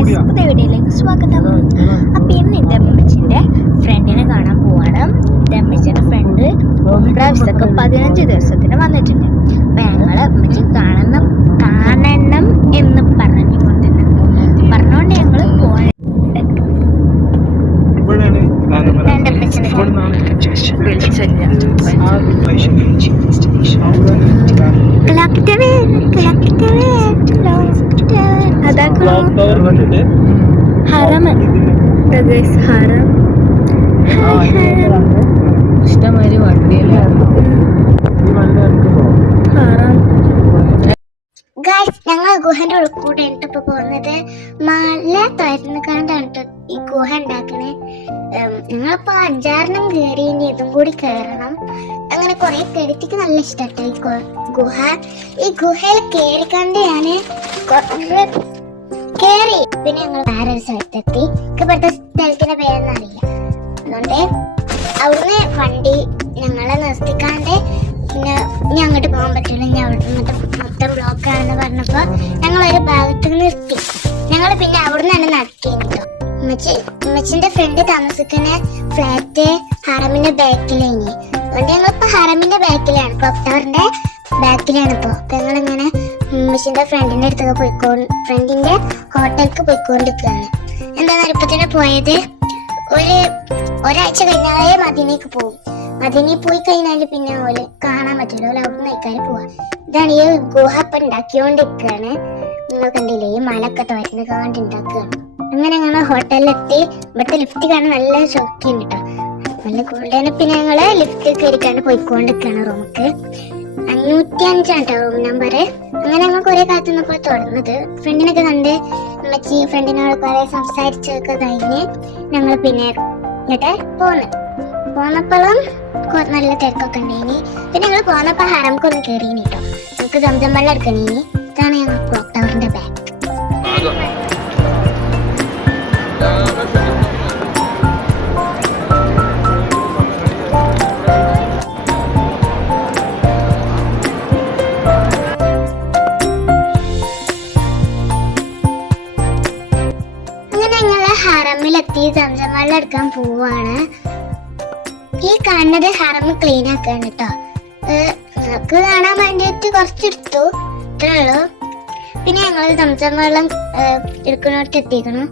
Guys, പുതിയ വീഡിയോയിലേക്ക് സ്വാഗതം. അപ്പം ഇന്ന് എൻ്റെ അമ്മച്ചിൻ്റെ ഫ്രണ്ടിനെ കാണാൻ പോവാണ്. എൻ്റെ അമ്മച്ചിൻ്റെ ഫ്രണ്ട് പ്രാവശ്യമൊക്കെ 15 ദിവസത്തിന് വന്നിട്ടുണ്ട്. അപ്പം ഞങ്ങൾ അമ്മച്ചി കാണണം എന്ന് പറഞ്ഞുകൊണ്ട് ഞങ്ങൾ പോവാൻ ഇഷ്ടമാതിരി വണ്ടിയിലാണ് ഞങ്ങൾ ഗുഹന്റെ ഉള്ളിൽ കൂടെ ഇപ്പൊ പോകുന്നത്. മല തുറന്നു കണ്ടാണ് ഈ ഗുഹ ഉണ്ടാക്കണേ. ഞങ്ങളിപ്പോ 5-6 കയറി, ഇനി ഇതും കൂടി കയറണം. അങ്ങനെ കൊറേ കയറിക്ക് നല്ല ഇഷ്ടട്ടോ ഈ ഗുഹ. ഈ ഗുഹയിൽ കയറിക്കണ്ട് ഞാന് കേറി. പിന്നെ ഞങ്ങൾ വേറൊരു സ്ഥലത്തെത്തി. ഇവിടുത്തെ സ്ഥലത്തിന്റെ പേരൊന്നും അറിയില്ല. അതുകൊണ്ട് അവിടുന്ന് വണ്ടി ഞങ്ങളെ നിർത്തിക്കാണ്ട് പിന്നെ ഇനി അങ്ങോട്ട് പോകാൻ പറ്റില്ല, ഇനി അവിടെ മൊത്തം ബ്ലോക്ക് ആണെന്ന് പറഞ്ഞപ്പോ ഞങ്ങൾ ഒരു ഭാഗത്ത് നിർത്തി. ഞങ്ങൾ പിന്നെ അവിടുന്ന് തന്നെ നടത്തി കേട്ടോ. ഉമ്മച്ചിന്റെ ഫ്രണ്ട് താമസിക്കുന്ന ഫ്ലാറ്റ് ഹറമിന്റെ ബാക്കിലേനി. അതുകൊണ്ട് ഞങ്ങളിപ്പോ ഹറമിന്റെ ബാക്കിലാണ്, ക്ലോക്ക് ടവറിന്റെ ബാക്കിലാണ് ഇപ്പൊ. അപ്പൊ ഞങ്ങളിങ്ങനെ ഉമ്മച്ചിന്റെ ഫ്രണ്ടിന്റെ അടുത്തൊക്കെ ഫ്രണ്ടിന്റെ ഹോട്ടലിലേക്ക് പോയിക്കൊണ്ടിരിക്കുകയാണ്. എന്താണെന്ന് ഇപ്പൊ തന്നെ പോയത്. ഒരാഴ്ച കഴിഞ്ഞാലേ മദീനയ്ക്ക് പോകും. മദീനയിൽ പോയി കഴിഞ്ഞാല് പിന്നെ ഓല് കാണാൻ പറ്റില്ല, ഓല് അവിടുന്ന് കഴിക്കാറ് പോവാ. ഇതാണ് ഈ ഗുഹ ഇപ്പൊ ഉണ്ടാക്കിക്കൊണ്ടിരിക്കുകയാണ്. നിങ്ങൾ കണ്ടില്ലേ, ഈ മലൊക്കെ തുറന്ന് കാണ്ടുണ്ടാക്കുകയാണ്. അങ്ങനെ ഞങ്ങൾ ഹോട്ടലിലെത്തി. ഇവിടുത്തെ ലിഫ്റ്റ് കാണാൻ നല്ല ഷോക്കുണ്ട് കേട്ടോ, നല്ല കൂടുതലാണ്. പിന്നെ ഞങ്ങള് ലിഫ്റ്റ് കയറിക്കാണ്ട് പോയിക്കൊണ്ടിരിക്കുകയാണ് റൂമിക്ക്. 505 കേട്ടോ റൂം നമ്പർ. അങ്ങനെ ഞങ്ങൾ കുറെ കാത്തുനിന്നപ്പോൾ തുറന്നത്. ഫ്രണ്ടിനൊക്കെ കണ്ട് അമ്മച്ചി ഫ്രണ്ടിനോട് കുറെ സംസാരിച്ചൊക്കെ കഴിഞ്ഞ് ഞങ്ങൾ പിന്നെ എന്നിട്ട് പോന്നപ്പോഴും നല്ല തിരക്കൊക്കെ ഉണ്ടായിനി. പിന്നെ ഞങ്ങൾ പോന്നപ്പോ ഹറംക്കൊന്ന് കയറിയിനി കേട്ടോ. നമുക്ക് സംസം വെള്ളം എടുക്കണേനി. ഇതാണ് ഞങ്ങൾ ക്ലോക്ക് ടവറിന്റെ ബാക്ക്. ഹറമിലെത്തി സംസം വെള്ളം എടുക്കാൻ പോവാണ്. ഈ കാണുന്നത് ഹറം ക്ലീൻ ആക്കാണ് കേട്ടോ. നിങ്ങൾക്ക് കാണാൻ വേണ്ടിയിട്ട് കുറച്ചെടുത്തു, ഇത്രേ ഉള്ളൂ. പിന്നെ ഞങ്ങൾ സംസം വെള്ളം എടുക്കുന്നിടത്ത് എത്തിക്കണം.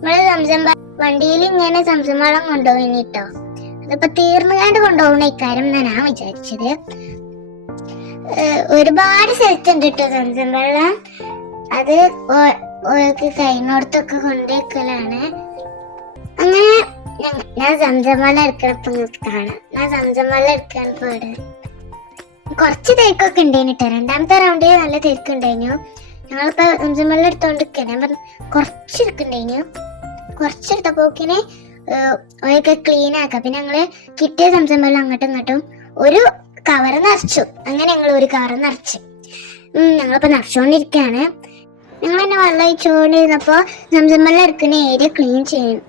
നമ്മള് സംസം വണ്ടിയിൽ ഇങ്ങനെ സംസം വെള്ളം കൊണ്ടുപോയി കേട്ടോ. അതിപ്പോ തീർന്നുകാണ്ട് കൊണ്ടുപോകണ ഇക്കാര്യം ഞാൻ വിചാരിച്ചത്. ഒരുപാട് സ്ഥലത്തുണ്ട് കേട്ടോ സംസം വെള്ളം. അത് കഴിഞ്ഞോടത്തൊക്കെ കൊണ്ടുവയ്ക്കലാണ്. അങ്ങനെ ഞാൻ സംസം വെള്ളം എടുക്കണപ്പോ നിങ്ങൾക്ക് കാണാം. ഞാൻ സംസം വെള്ളം എടുക്കാൻ പോയത്. കുറച്ച് തിരക്കൊക്കെ ഉണ്ടായിന് കേട്ടോ. 2ാമത്തെ റൗണ്ടിൽ നല്ല തിരക്കുണ്ടായിരുന്നു. ഞങ്ങളിപ്പോ സംസം വെള്ളം എടുത്തോണ്ടിരിക്കുക. ഞാൻ പറഞ്ഞു കുറച്ചെടുക്കണ്ടായിരുന്നു. കുറച്ചെടുത്തപ്പോക്കിനെ ഒക്കെ ക്ലീൻ ആക്കാം. പിന്നെ ഞങ്ങള് കിട്ടിയ സംസം വെള്ളം അങ്ങോട്ടും ഇങ്ങോട്ടും ഒരു കവറ് നിറച്ചു. അങ്ങനെ ഞങ്ങൾ ഒരു കവറ് നിറച്ചു. ഞങ്ങളിപ്പോ നിറച്ചുകൊണ്ടിരിക്കുകയാണ്. ഞങ്ങൾ തന്നെ വെള്ളം ഒഴിച്ചുകൊണ്ടിരുന്നപ്പോ സംസം വെള്ളം എടുക്കുന്ന ഏരിയ ക്ലീൻ ചെയ്യണ്ടു.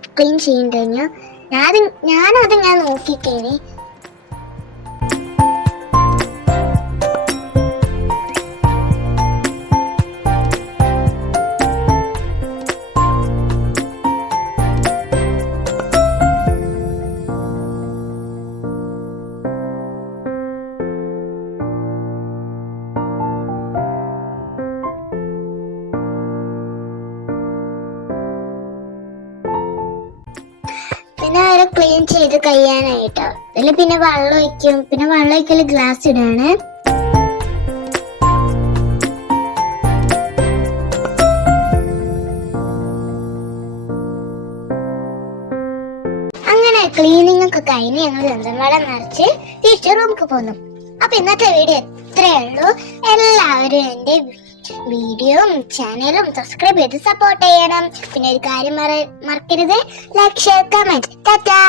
ഞാനത് ഞാൻ നോക്കിക്കേനി. പിന്നെ അവരെ ക്ലീൻ ചെയ്ത് കഴിയാനായിട്ടോ. അതിൽ പിന്നെ വെള്ളം ഒഴിക്കും. പിന്നെ വെള്ളം ഒഴിക്കല് ഗ്ലാസ് ഇടാണ്. അങ്ങനെ ക്ലീനിങ് ഒക്കെ കഴിഞ്ഞ് ഞങ്ങൾ സംസം വെള്ളം നിറച്ച് തിരിച്ച് റൂമിക്ക് പോന്നു. അപ്പൊ ഇന്നത്തെ വീഡിയോ ഇത്രയേ ഉള്ളൂ. എല്ലാവരും എന്റെ വീഡിയോയും ചാനലും സബ്സ്ക്രൈബ് ചെയ്ത് സപ്പോർട്ട് ചെയ്യണം. പിന്നെ ഒരു കാര്യം മറക്കരുത്, ലൈക്ക്, ഷെയർ, കമന്റ്. ടാറ്റാ.